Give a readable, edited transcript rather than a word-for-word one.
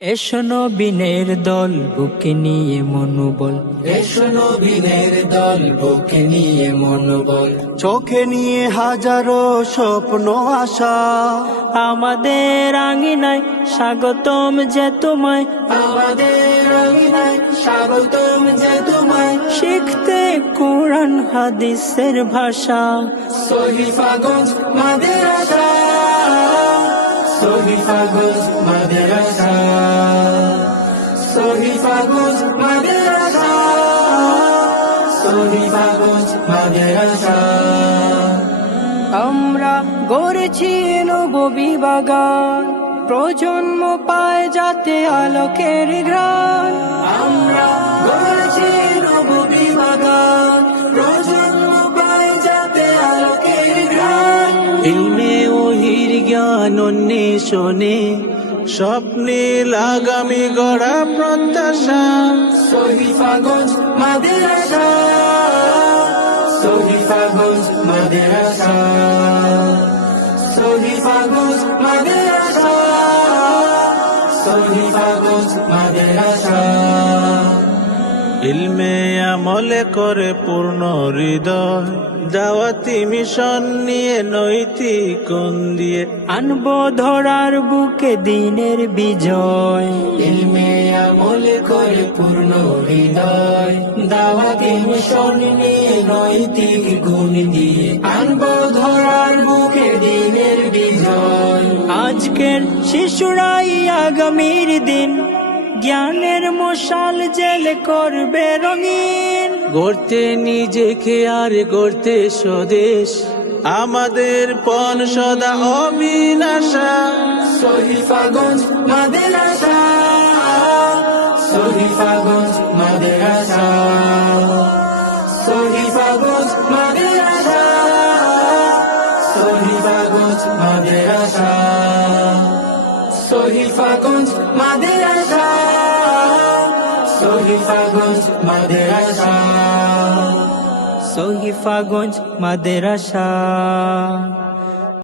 এসো নবীনের দল বুকে নিয়ে মনোবল, এসো নবীনের দল বুকে নিয়ে মনোবল, চোখে নিয়ে হাজারো স্বপ্ন আশা। আমাদের আঙিনায় স্বাগতম যে তোমায়, আমাদের আঙিনায় স্বাগতম যে তোমায়। শিখতে কোরআন হাদিসের ভাষা, সহিফাগঞ্জ মাদ্রাসা, সহিফাগঞ্জ মাদ্রাসা, সহিফাগঞ্জ মাদ্রাসা, সহিফাগঞ্জ মাদ্রাসা। আমরা গড়েছি নববী বাগান, প্রজন্ম পায় যাতে আলোকের ঘ্রাণ। আমরা গড়েছি নববী বাগান, প্রজন্ম পায় যাতে আলোকের ঘ্রাণ। ইলমে ওহির জ্ঞান অন্বেষণে স্বপ্নে আগামী গড়া প্রত্যাশা। সহিফাগঞ্জ মাদ্রাসা, সহিফাগঞ্জ মাদ্রাসা, সহিফাগঞ্জ মাদ্রাসা, সহিফাগঞ্জ মাদ্রাসা। ইলমে আমলে করে পূর্ণ হৃদয়, দাওয়াতি মিশন নিয়ে নৈতিক কোণ দিয়ে আনবো ধরার বুকে দিনের বিজয়। ইলমে আমলে করে পূর্ণ হৃদয়, দাওয়াতি মিশন নিয়ে নৈতিক গুণ দিয়ে আনবো ধরার বুকে দিনের বিজয়। আজকের শিশুরাই আগামীর দিন, জ্ঞানের মশাল জেলে করবে রঙিন। গড়তে নিজেকে আর গড়তে স্বদেশ, আমাদের পণ সদা অবিনাশা। সহিফাগঞ্জ মাদ্রাসা, সহিফাগঞ্জ মাদ্রাসা, সহিফাগঞ্জ মাদ্রাসা, সহিফাগঞ্জ মাদ্রাসা, সহিফাগঞ্জ মাদ্রাসা, সহিফাগঞ্জ মাদ্রাসা, সহিফাগঞ্জ মাদ্রাসা।